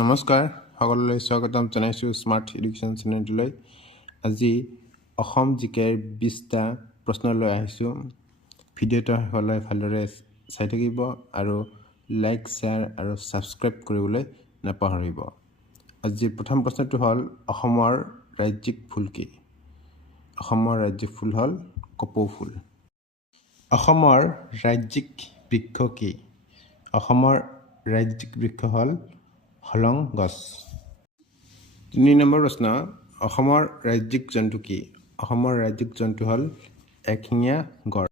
নমস্কাৰ সকলোলৈ স্বাগতম জনাইছোঁ স্মাৰ্ট এডুকেশ্যন চেনেলটোলৈ। আজি অসম জিকেৰ 20টা প্ৰশ্ন লৈ আহিছোঁ। ভিডিঅ'টো শেষলৈ ভালদৰে চাই থাকিব আৰু লাইক শ্বেয়াৰ আৰু ছাবস্ক্ৰাইব কৰিবলৈ নাপাহৰিব। আজি প্ৰথম প্ৰশ্নটো হ'ল অসমৰ ৰাজ্যিক ফুল কি? অসমৰ ৰাজ্যিক ফুল হ'ল কপৌ ফুল। অসমৰ ৰাজ্যিক বৃক্ষ কি? অসমৰ ৰাজ্যিক বৃক্ষ হ'ল হলং গছ। 3 নম্বৰ প্ৰশ্ন অসমৰ ৰাজ্যিক জন্তু কি? অসমৰ ৰাজ্যিক জন্তু হ'ল একশিঙীয়া গড়।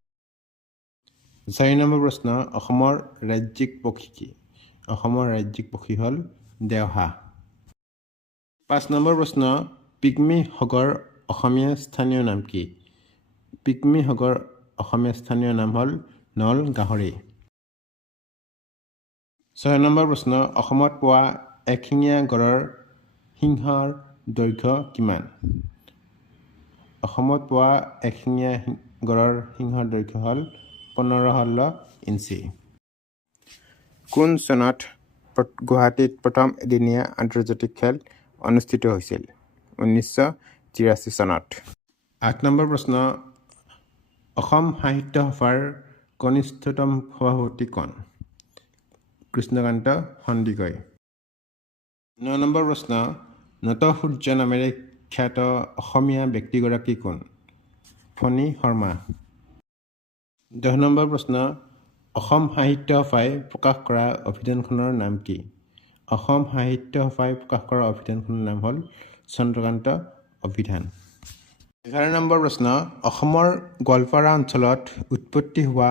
4 নম্বৰ প্ৰশ্ন অসমৰ ৰাজ্যিক পক্ষী কি? অসমৰ ৰাজ্যিক পক্ষী হ'ল দেওহাঁহ। 5 নম্বৰ প্ৰশ্ন পিকমি হগৰ অসমীয়া স্থানীয় নাম কি? পিকমি হগৰ অসমীয়া স্থানীয় নাম হ'ল নল গাহৰি। 6 নম্বৰ প্ৰশ্ন অসমত পোৱা একশিঙীয়া গড়ৰ সিংহৰ দৈৰ্ঘ্য কিমান? অসমত পোৱা একশিঙীয়া গড়ৰ সিংহৰ দৈৰ্ঘ্য হ'ল 15-16 ইঞ্চি। কোন চনত গুৱাহাটীত প্ৰথম এদিনীয়া আন্তৰ্জাতিক খেল অনুষ্ঠিত হৈছিল? 1983 চনত। 8 নম্বৰ প্ৰশ্ন অসম সাহিত্য সভাৰ কনিষ্ঠতম সভাপতি কোন? কৃষ্ণকান্ত সন্দিকৈ। 9 নম্বৰ প্ৰশ্ন নটসূৰ্য নামেৰে খ্যাত অসমীয়া ব্যক্তিগৰাকী কোন? ফণী শৰ্মা। 10 নম্বৰ প্ৰশ্ন অসম সাহিত্য সভাই প্ৰকাশ কৰা অভিধানখনৰ নাম কি? অসম সাহিত্য সভাই প্ৰকাশ কৰা অভিধানখনৰ নাম হ'ল চন্দ্ৰকান্ত অভিধান। 11 নম্বৰ প্ৰশ্ন অসমৰ গোৱালপাৰা অঞ্চলত উৎপত্তি হোৱা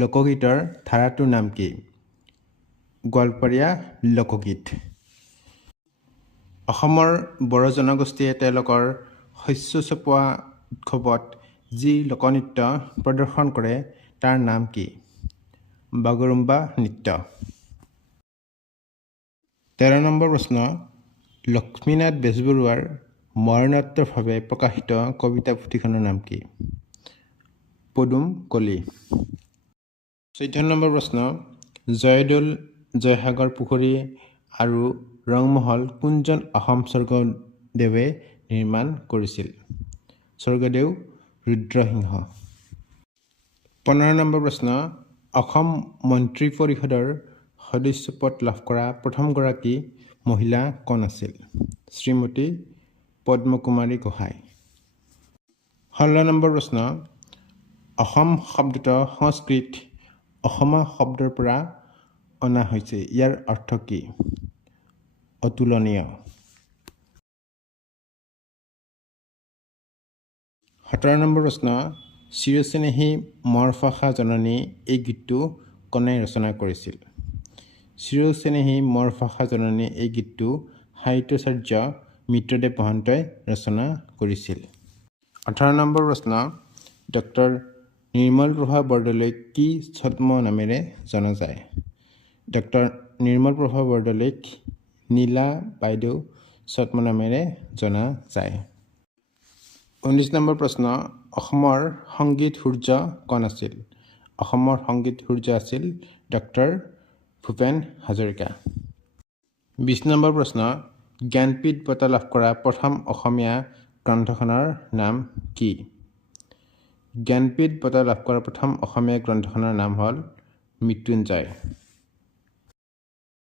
লোকগীতৰ ধাৰাটোৰ নাম কি? গোৱালপৰীয়া লোকগীত। অসমৰ বড়ো জনগোষ্ঠীয়ে তেওঁলোকৰ শস্য চপোৱা উৎসৱত যি লোকনৃত্য প্ৰদৰ্শন কৰে তাৰ নাম কি? বাগৰুম্বা নৃত্য। 13 নম্বৰ প্ৰশ্ন লক্ষ্মীনাথ বেজবৰুৱাৰ মৰণোত্তৰভাৱে প্ৰকাশিত কবিতা পুথিখনৰ নাম কি? পদুম কলি। 14 নম্বৰ প্ৰশ্ন জয়দৌল জয়সাগৰ পুখুৰী আৰু ৰংমহল কোনজন অসম স্বৰ্গদেৱে নিৰ্মাণ কৰিছিল? স্বৰ্গদেউ ৰুদ্ৰসিংহ। 15 নম্বৰ প্ৰশ্ন অসম মন্ত্ৰী পৰিষদৰ সদস্য পদ লাভ কৰা প্ৰথমগৰাকী মহিলা কোন আছিল? শ্ৰীমতী পদ্মকুমাৰী গোহাঁই। 16 নম্বৰ প্ৰশ্ন অসম শব্দটো সংস্কৃত অসমা শব্দৰ পৰা অনা হৈছে, ইয়াৰ অৰ্থ কি? অতুলনীয়। 17 নম্বৰ প্ৰশ্ন চিৰচেনেহী মৰফাখা জননী এই গীতটো কোনে ৰচনা কৰিছিল? চিৰচেনেহী মৰফাখা জননী এই গীতটো সাহিত্যাচাৰ্য মিত্ৰদেৱ মহন্তই ৰচনা কৰিছিল। 18 নম্বৰ প্ৰশ্ন ডক্টৰ নিৰ্মলপ্ৰভা বৰদলৈক কি ছদ্ম নামেৰে জনা যায়? ডক্টৰ নিৰ্মলপ্ৰভা বৰদলৈক নীলা বাইদেউ ছদ্ম নামেৰে জনা যায়। 19 নম্বৰ প্ৰশ্ন অসমৰ সংগীত সূৰ্য কোন আছিল? অসমৰ সংগীত সূৰ্য আছিল ডক্টৰ ভূপেন হাজৰিকা। 20 নম্বৰ প্ৰশ্ন জ্ঞানপীঠ বঁটা লাভ কৰা প্ৰথম অসমীয়া গ্ৰন্থখনৰ নাম কি? জ্ঞানপীঠ বঁটা লাভ কৰা প্ৰথম অসমীয়া গ্ৰন্থখনৰ নাম হ'ল মৃত্যুঞ্জয়।